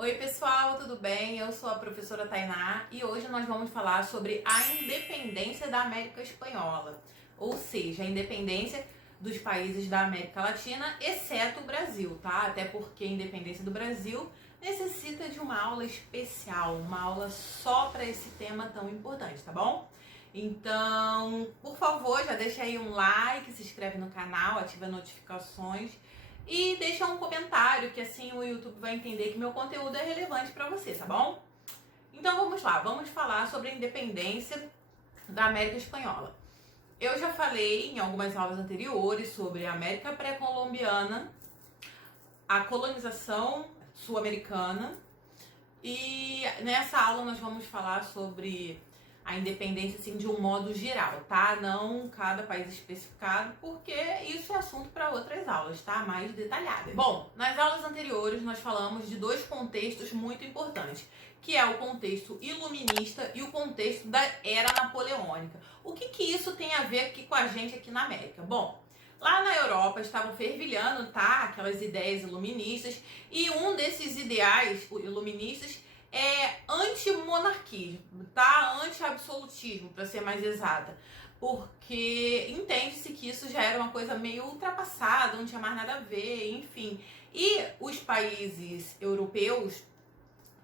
Oi pessoal, tudo bem? Eu sou a professora Tainá e hoje nós vamos falar sobre a independência da América Espanhola, ou seja, a independência dos países da América Latina, exceto o Brasil, tá? Até porque a independência do Brasil necessita de uma aula especial, uma aula só para esse tema tão importante, tá bom? Então, por favor, já deixa aí um like, se inscreve no canal, ativa as notificações e deixa um comentário, que assim o YouTube vai entender que meu conteúdo é relevante para você, tá bom? Então vamos lá, vamos falar sobre a independência da América Espanhola. Eu já falei em algumas aulas anteriores sobre a América pré-colombiana, a colonização sul-americana, e nessa aula nós vamos falar sobre a independência assim, de um modo geral, tá? Não cada país especificado, porque isso é assunto para outras aulas, tá? Mais detalhadas. Bom, nas aulas anteriores nós falamos de dois contextos muito importantes, que é o contexto iluminista e o contexto da Era Napoleônica. O que isso tem a ver aqui com a gente aqui na América? Bom, lá na Europa estavam fervilhando, tá? Aquelas ideias iluministas, e um desses ideais iluministas é anti-monarquismo, tá? Anti-absolutismo, para ser mais exata. Porque entende-se que isso já era uma coisa meio ultrapassada, não tinha mais nada a ver, enfim. E os países europeus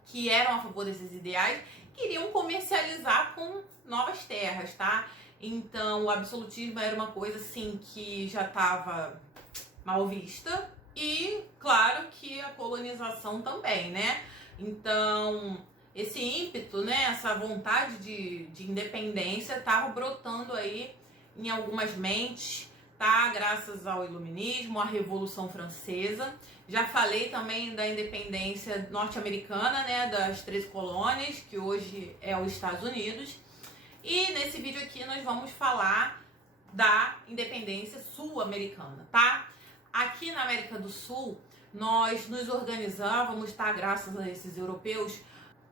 que eram a favor desses ideais queriam comercializar com novas terras, tá? Então o absolutismo era uma coisa assim que já estava mal vista, e claro que a colonização também, né? Então esse ímpeto, né, essa vontade de independência estava brotando aí em algumas mentes, tá? Graças ao iluminismo, à Revolução Francesa. Já falei também da independência norte-americana, né, das 13 colônias, que hoje é os Estados Unidos. E nesse vídeo aqui nós vamos falar da independência sul-americana, tá? Aqui na América do Sul, nós nos organizávamos, tá? Graças a esses europeus,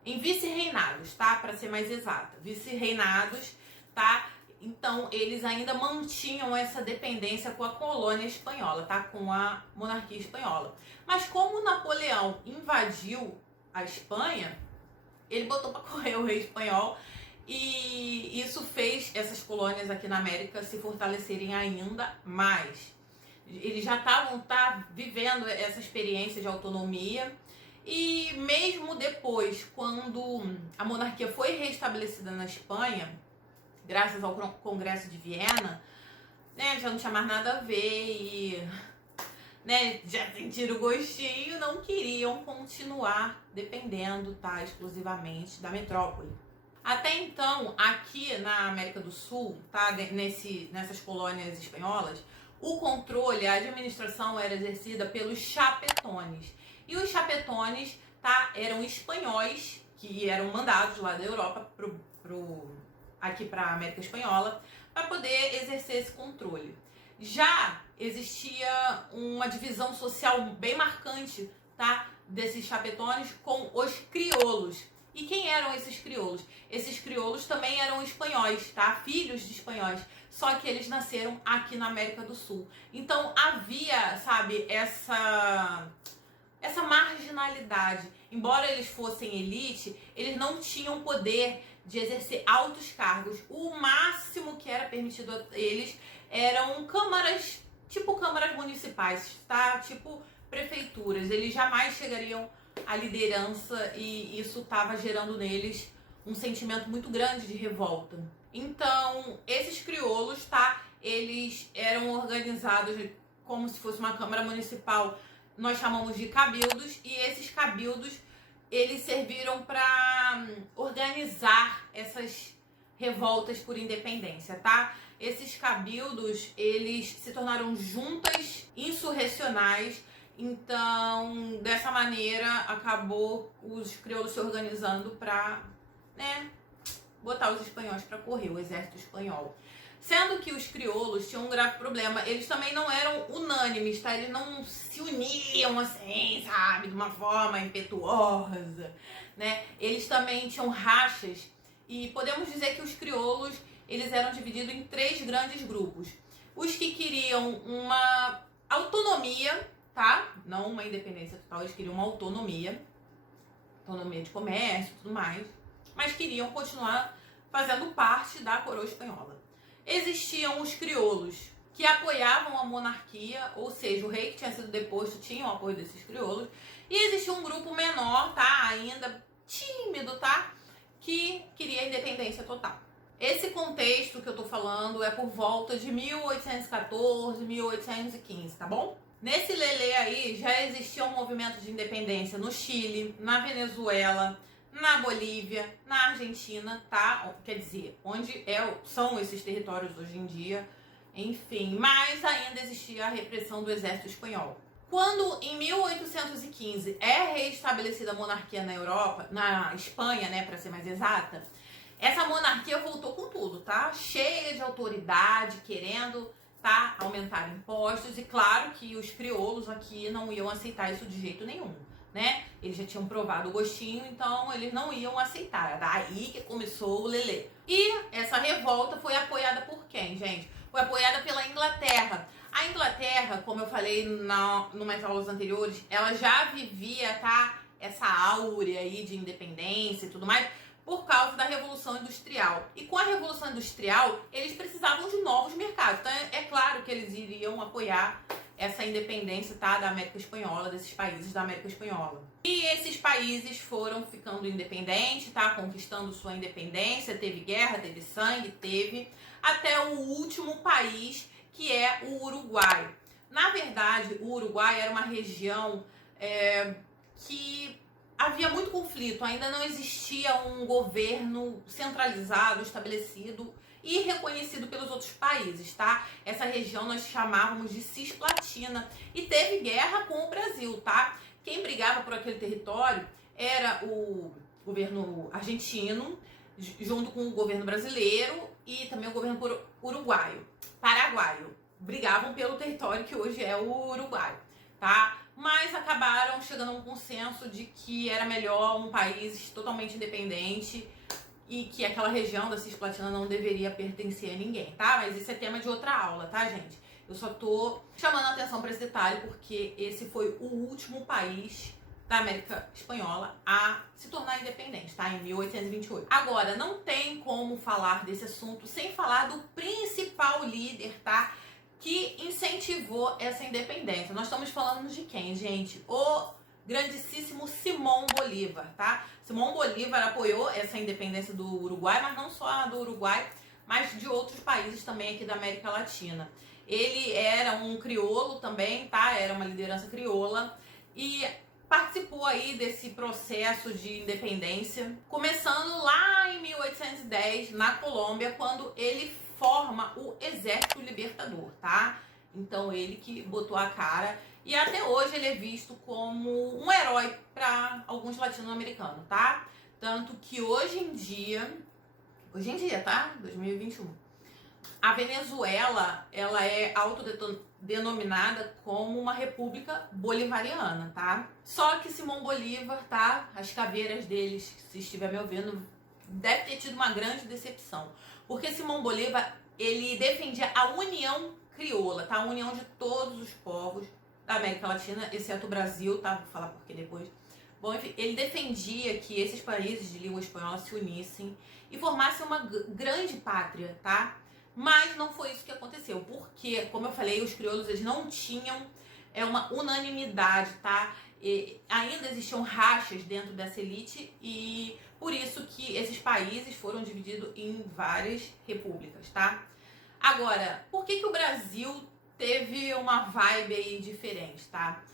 em vice-reinados, tá? Para ser mais exata. Vice-reinados, tá? Então, eles ainda mantinham essa dependência com a colônia espanhola, tá? Com a monarquia espanhola. Mas como Napoleão invadiu a Espanha, ele botou para correr o rei espanhol, e isso fez essas colônias aqui na América se fortalecerem ainda mais. Eles já estavam vivendo essa experiência de autonomia, e mesmo depois, quando a monarquia foi restabelecida na Espanha, graças ao Congresso de Viena, né, já não tinha mais nada a ver e, né, já sentiram o gostinho, não queriam continuar dependendo, tá, exclusivamente da metrópole. Até então, aqui na América do Sul, tá, nessas colônias espanholas, o controle, a administração era exercida pelos chapetones. E os chapetones, tá, eram espanhóis que eram mandados lá da Europa aqui para a América Espanhola para poder exercer esse controle. Já existia uma divisão social bem marcante, tá, desses chapetones com os crioulos. E quem eram esses crioulos? Esses crioulos também eram espanhóis, tá? Filhos de espanhóis, só que eles nasceram aqui na América do Sul. Então havia, sabe, essa marginalidade. Embora eles fossem elite, eles não tinham poder de exercer altos cargos. O máximo que era permitido a eles eram câmaras, tipo câmaras municipais, tá? Tipo prefeituras. Eles jamais chegariam à liderança, e isso estava gerando neles um sentimento muito grande de revolta. Então, esses crioulos, tá? Eles eram organizados como se fosse uma câmara municipal. Nós chamamos de cabildos, e esses cabildos eles serviram para organizar essas revoltas por independência, tá? Esses cabildos, eles se tornaram juntas insurrecionais. Então, dessa maneira, acabou os crioulos se organizando para, né, botar os espanhóis para correr, o exército espanhol. Sendo que os crioulos tinham um grave problema, eles também não eram unânimes, tá? Eles não se uniam assim, sabe, de uma forma impetuosa, né? Eles também tinham rachas, e podemos dizer que os crioulos, eles eram divididos em 3 grandes grupos. Os que queriam uma autonomia, tá? Não uma independência total, eles queriam uma autonomia. autonomia de comércio e tudo mais, mas queriam continuar fazendo parte da coroa espanhola. Existiam os crioulos, que apoiavam a monarquia, ou seja, o rei que tinha sido deposto tinha o apoio desses crioulos, e existia um grupo menor, tá, ainda tímido, tá, que queria a independência total. Esse contexto que eu tô falando é por volta de 1814, 1815, tá bom? Nesse lelê aí já existia um movimento de independência no Chile, na Venezuela, na Bolívia, na Argentina, tá? Quer dizer, onde são esses territórios hoje em dia, enfim, mas ainda existia a repressão do exército espanhol. Quando em 1815 é reestabelecida a monarquia na Europa, na Espanha, né, para ser mais exata, essa monarquia voltou com tudo, tá? Cheia de autoridade, querendo, tá, aumentar impostos, e claro que os crioulos aqui não iam aceitar isso de jeito nenhum, né? Eles já tinham provado o gostinho, então eles não iam aceitar. Daí que começou o lelê. E essa revolta foi apoiada por quem, gente? Foi apoiada pela Inglaterra. A Inglaterra, como eu falei numas aulas anteriores, ela já vivia, tá, essa áurea aí de independência e tudo mais, por causa da Revolução Industrial. E com a Revolução Industrial, eles precisavam de novos mercados. Então é claro que eles iriam apoiar essa independência, tá, da América Espanhola, desses países da América Espanhola. E esses países foram ficando independentes, tá, conquistando sua independência, teve guerra, teve sangue, teve, até o último país, que é o Uruguai. Na verdade, o Uruguai era uma região que havia muito conflito, ainda não existia um governo centralizado, estabelecido e reconhecido pelos outros países, tá? Essa região nós chamávamos de Cisplatina e teve guerra com o Brasil, tá? Quem brigava por aquele território era o governo argentino, junto com o governo brasileiro e também o governo paraguaio. Brigavam pelo território que hoje é o Uruguai, tá? Mas acabaram chegando a um consenso de que era melhor um país totalmente independente e que aquela região da Cisplatina não deveria pertencer a ninguém, tá? Mas isso é tema de outra aula, tá, gente? Eu só tô chamando a atenção para esse detalhe porque esse foi o último país da América Espanhola a se tornar independente, tá? Em 1828. Agora, não tem como falar desse assunto sem falar do principal líder, tá, que incentivou essa independência. Nós estamos falando de quem, gente? O grandíssimo Simão Bolívar, tá? Simão Bolívar apoiou essa independência do Uruguai, mas não só do Uruguai, mas de outros países também aqui da América Latina. Ele era um crioulo também, tá? Era uma liderança crioula e participou aí desse processo de independência, começando lá em 1810, na Colômbia, quando ele forma o Exército Libertador, tá? Então ele que botou a cara e até hoje ele é visto como um herói para alguns latino-americanos, tá? Tanto que hoje em dia, tá? 2021, a Venezuela, ela é autodenominada como uma república bolivariana, tá? Só que Simão Bolívar, tá? As caveiras deles, se estiver me ouvindo, deve ter tido uma grande decepção. Porque Simão Bolívar, ele defendia a união crioula, tá? A união de todos os povos da América Latina, exceto o Brasil, tá? Vou falar por que depois. Bom, enfim, ele defendia que esses países de língua espanhola se unissem e formassem uma grande pátria, tá? Mas não foi isso que aconteceu, porque, como eu falei, os crioulos, eles não tinham uma unanimidade, tá? E ainda existiam rachas dentro dessa elite e por isso que esses países foram divididos em várias repúblicas, tá? Agora, por que o Brasil teve uma vibe aí diferente, tá?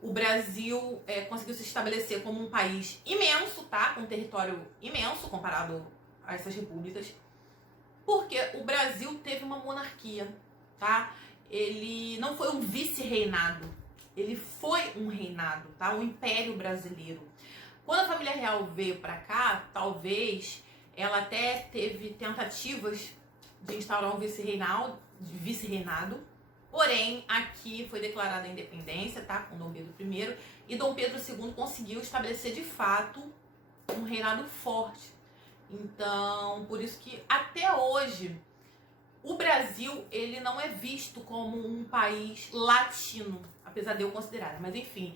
O Brasil conseguiu se estabelecer como um país imenso, tá? Com um território imenso comparado a essas repúblicas, porque o Brasil teve uma monarquia, tá? Ele não foi um vice-reinado, ele foi um reinado, tá? Um império brasileiro. Quando a família real veio pra cá, talvez ela até teve tentativas de instaurar um vice-reinado, porém aqui foi declarada a independência, tá? Com Dom Pedro I, e Dom Pedro II conseguiu estabelecer de fato um reinado forte. Então, por isso que até hoje o Brasil, ele não é visto como um país latino, apesar de eu considerar, mas enfim,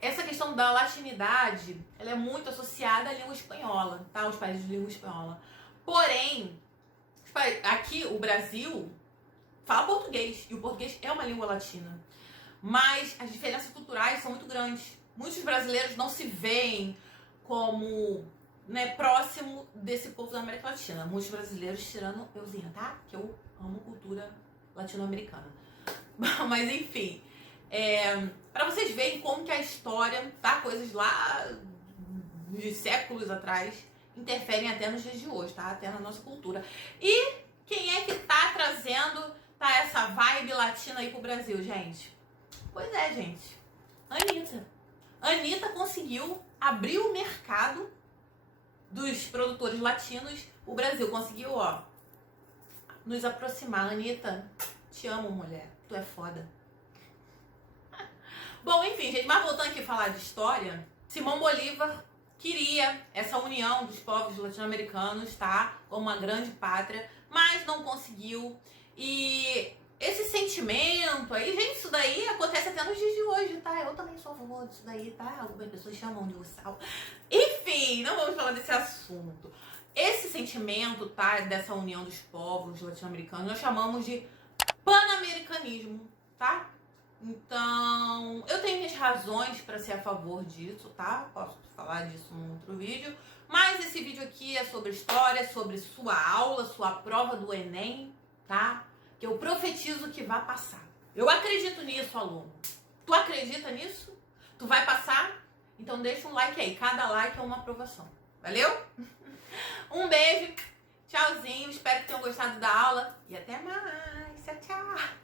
Essa questão da latinidade, ela é muito associada à língua espanhola, tá? Os países de língua espanhola. Porém, aqui o Brasil fala português, e o português é uma língua latina. Mas as diferenças culturais são muito grandes. Muitos brasileiros não se veem como, né, próximo desse povo da América Latina. Muitos brasileiros, tirando euzinha, tá? Que eu amo cultura latino-americana. Mas enfim, para vocês verem como que a história, tá? Coisas lá de séculos atrás interferem até nos dias de hoje, tá? Até na nossa cultura. E quem é que tá trazendo, tá, essa vibe latina aí pro Brasil, gente? Pois é, gente. Anitta. Anitta conseguiu abrir o mercado dos produtores latinos. O Brasil conseguiu, ó, nos aproximar. Anitta, te amo, mulher. Tu é foda. Bom, enfim, gente, mas voltando aqui a falar de história, Simão Bolívar queria essa união dos povos latino-americanos, tá? Como uma grande pátria, mas não conseguiu. E esse sentimento aí, gente, isso daí acontece até nos dias de hoje, tá? Eu também sou a favor disso daí, tá? Algumas pessoas chamam de ursal. Enfim, não vamos falar desse assunto. Esse sentimento, tá? Dessa união dos povos latino-americanos, nós chamamos de panamericanismo, tá? Então, eu tenho minhas razões para ser a favor disso, tá? Posso falar disso num outro vídeo. Mas esse vídeo aqui é sobre história, sobre sua aula, sua prova do Enem, tá? Que eu profetizo que vai passar. Eu acredito nisso, aluno. Tu acredita nisso? Tu vai passar? Então deixa um like aí. Cada like é uma aprovação. Valeu? Um beijo. Tchauzinho. Espero que tenham gostado da aula. E até mais. Tchau, tchau.